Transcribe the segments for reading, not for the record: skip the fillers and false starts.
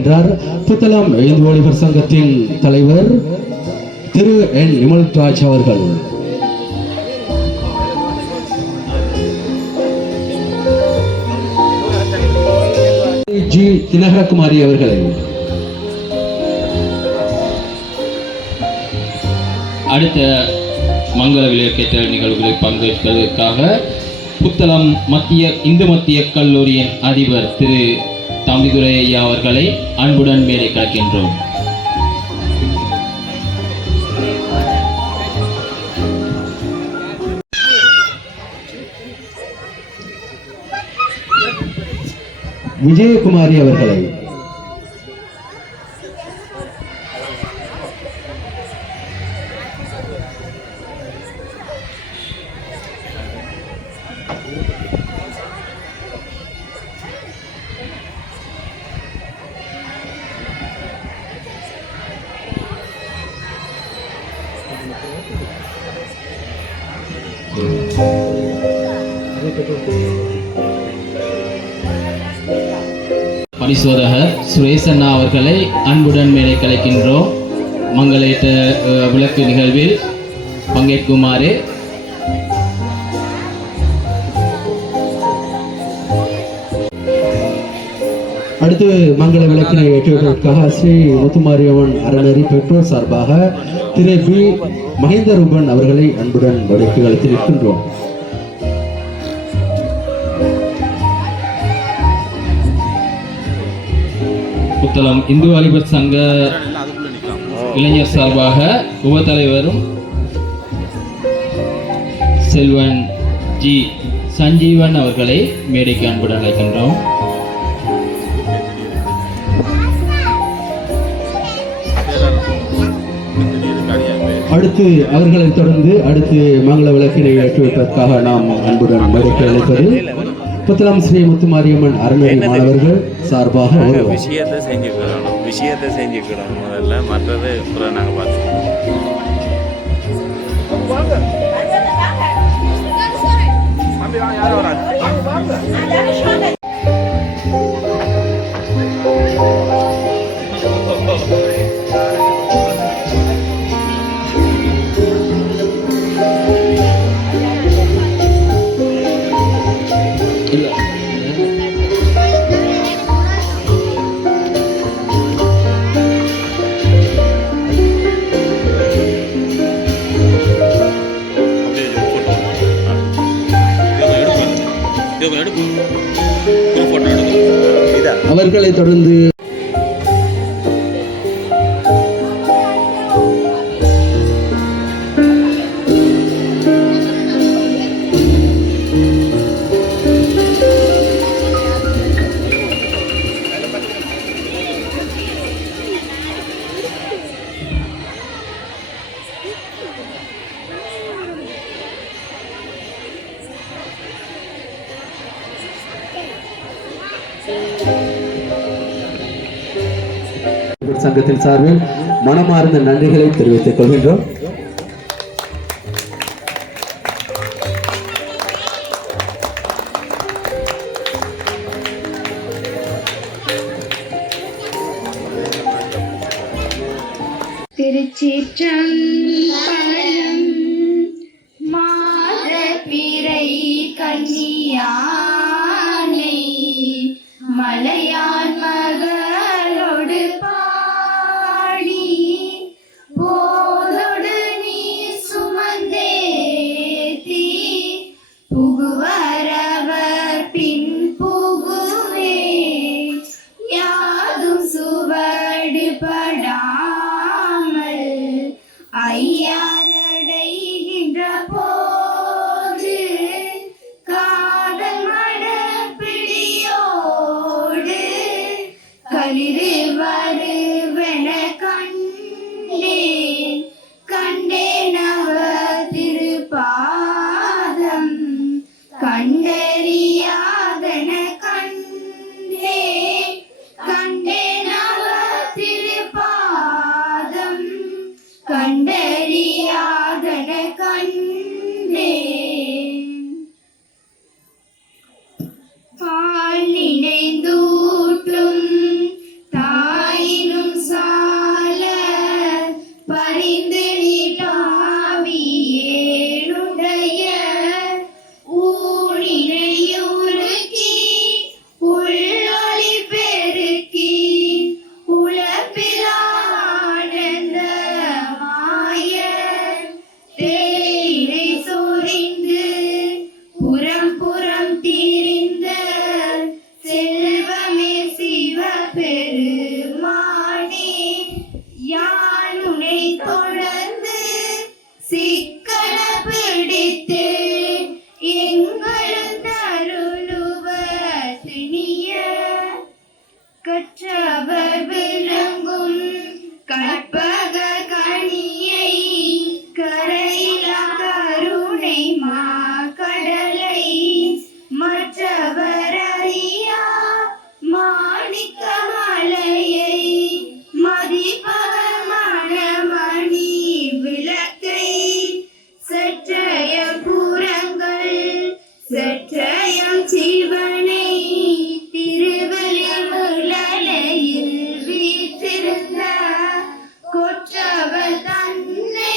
அழைக்கின்றார் புத்தளம் இந்து வாலிபர் சங்கத்தின் தலைவர் திரு என் நிமல்ராஜ் அவர்கள். ஜி தினகரகுமாரி அவர்களை அடுத்த மங்கள விளக்கேற்ற நிகழ்வுகளில் பங்கேற்பதற்காக புத்தளம் இந்து மத்திய கல்லூரியின் அதிபர் திரு தம்பிதுரை ஐயா அவர்களை அன்புடன் மேலே கலக்கின்றோம். விஜயகுமாரி அவர்களை பரிசோதகர் சுரேசண்ணா அவர்களை அன்புடன் மேலே கலைக்கின்றோம். மங்களேற்ற விளக்கு நிகழ்வில் பங்கேற்குமாறு அடுத்து மங்கள விளக்கினை ஏற்றுவதற்காக ஸ்ரீ முத்துமாரியம்மன் அறநெறி பெற்றோர் சார்பாக திரு பி மஹேந்த ரூபன் அவர்களை அன்புடன் வடக்கு அளித்திருக்கின்றோம். புத்தளம் இந்து வாலிபர் சங்க இளைஞர் சார்பாக உப தலைவரும் செல்வன் ஜி சஞ்சீவன் அவர்களை மேடைக்கு அன்புடன் அழைக்கின்றோம். அடுத்து அவர்களை தொடர்ந்து அடுத்து மங்கள விளக்கினை ஏற்றுவதற்காக நாம் அன்புடன் மேடைக்கு அழைப்பது புத்தளம் ஸ்ரீ முத்துமாரியம்மன் அறநெறி மாணவர்கள் சார்பாக விஷயத்தை செஞ்சுக்கிறோம். முதல்ல மற்றது அப்புறம் நாங்கள் பார்த்துக்கோம். அவர்களை தொடர்ந்து சங்கத்தின் சார்பில் மனமார்ந்த நன்றிகளை தெரிவித்துக் கொள்கின்றோம். திருச்சிற்றம்பலம் மாதப்பிறை கன்னியானை மலையான் மகளோடு பாடி போதோடு நீ சுமந்தேத்தி புகுவரவர் பின் புகுவே யாதும் சுவடு படாமல் ஐயாரடைகின்ற போது காதல் மடப்பிடியோடு களிறு வருவென கண்டேன் கண்டேனவ திருப்பாதம் கண்டறியாதன கண்டேன் கண்டேனவ திருப்பாதம் கண்டறியாதன கண்டேன் பால் நினைந்தூட்டும் தாய் பரிந்து நீ பாவியேனுடைய ஊழினை உருக்கி உள்ளொளி பெருக்கி உலப்பிலானந்தமாய தேயிலை சொரிந்து புறம் புறம் தீரிந்த செல்வமே சிவபெருமானே யானுனை தொடர்ந்து சிக்கன பிடித்து எங்களும் தருளுவ திணிய கற்றவர் விளங்கும் கற்பக கனியை கரையிலா கருணை மா கடலை மற்றவர் அறியா மாணிக்க மலையை மதிப்பவர் மணமணி விளக்கை சற்றய புறங்கள் சற்றயம் சிவனை திருவெளிமுலையில் வீற்றிருந்த கொற்றவர் தன்னை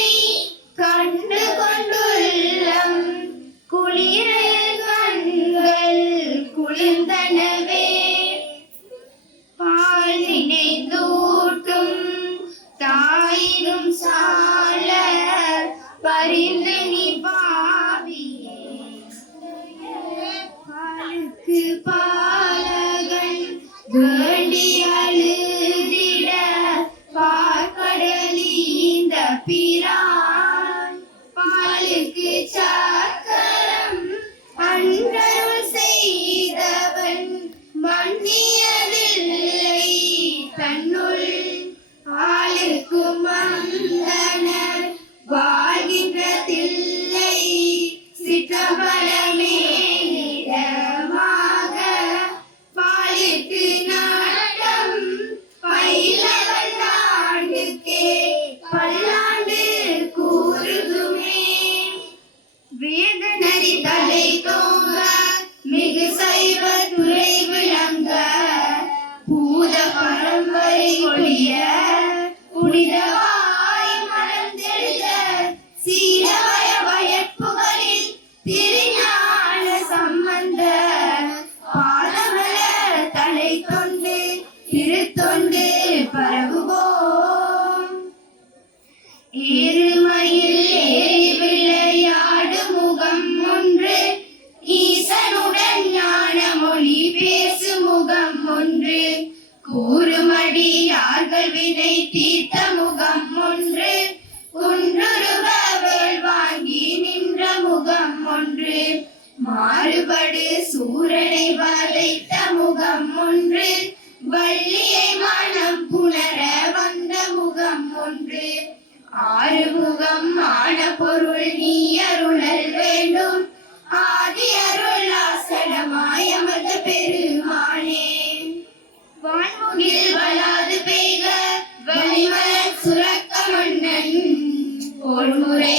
கண்டு கொண்டுள்ளம் குளிரில் கண்கள் குளிர்ந்தனவே பால் நினைத்தூட்டும் தாயினும் சால பரிந்து நீ பாவியே பாலுக்கு பாலகன் வேண்டி அழுதிட பார்க்கடலீந்த பிரான் பாலுக்கு சக்கரம் அன்றருள் செய்தவன் மன்னியதில்லை தன்னுள் ஆளுக்கு மந்தனர் வாழ்கின்றதில்லை சிற்றபலமே இடமாக பாலுக்கு நாட்டம் பயிலவன் ஆண்டுக்கே பல்லாண்டு கூறுதுமே வேதனரி தலை தோங்க மிகு சைவ துறை விளங்க பூத பரம்பரை ஒழிய புனிதவாய் மனம் தெளித சீரவய வயற்புகளில் திருஞான சம்பந்த பாதமல தலை தொண்டு திருத்தொண்டு பரவுவோம் ஏறுமையில் ஏறி விளையாடு முகம் ஒன்று ஈசனுடன் ஞான மொழி பேசு முகம் ஒன்று கூறுமடியார்கள் வினை தீர்த்த முகம் ஒன்று குன்றுருவ வேள் வாங்கி நின்ற முகம் ஒன்று மாறுபடு சூரனை வதைத்த முகம் ஒன்று வள்ளியை மனம் புணர வந்த முகம் ஒன்று ஆறுமுகம் ஆன பொருள் நீ அருளல் வேண்டும் ஆதி அருள் ஆசனமாய் அமர்ந்த பெருமானே வான்முகில் வளாது பெய்க வளிமலர் சுரக்க மன்னன் ஒரு முறை